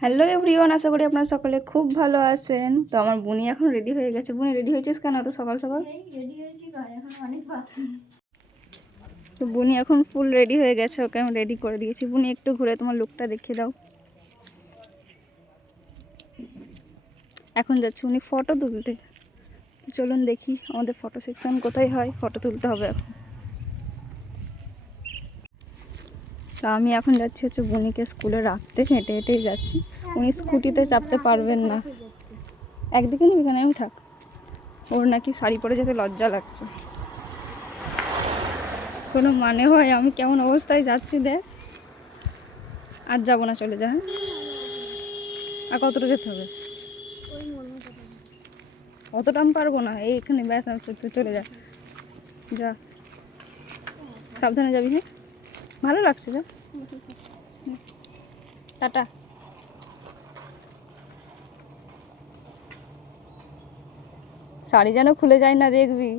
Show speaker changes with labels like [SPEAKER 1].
[SPEAKER 1] Hello everyone আশা করি আপনারা সকলে খুব ভালো আছেন। তো আমার বুনি এখন রেডি হয়ে গেছে। বুনি রেডি হয়েছিস কেন তো সকাল সকাল?
[SPEAKER 2] রেডি হয়েছি এখন অনেক
[SPEAKER 1] তো বুনি এখন ফুল রেডি হয়ে গেছে ওকে আমি রেডি করে দিয়েছি। বুনি একটু ঘুরে তোমার লুকটা দেখিয়ে দাও। এখন যাচ্ছে উনি ফটো তুলতে। চলুন দেখি আমাদের ফটো সেকশন কোথায় হয়। ফটো তুলতে হবে এখন। তা আমি এখন যাচ্ছি হচ্ছে বুনিকে স্কুলে রাখতে, হেঁটে হেঁটেই যাচ্ছি। উনি স্কুটিতে চাপতে পারবেন না। একদিকে নিবি কেন আমি থাক। ওর নাকি শাড়ি পরে যেতে লজ্জা লাগছে। কোনো মানে হয়, আমি কেমন অবস্থায় যাচ্ছি দেখ। আর যাব না, চলে যা হ্যাঁ? আর কতটা যেতে হবে? অতটা আমি পারব না। এই এখানে ব্যাস, আমি চলে যা। যা। সাবধানে যাবি হ্যাঁ? ভালো লাগছে যা। টাটা। শাড়ি যেন খুলে যায় না দেখবি।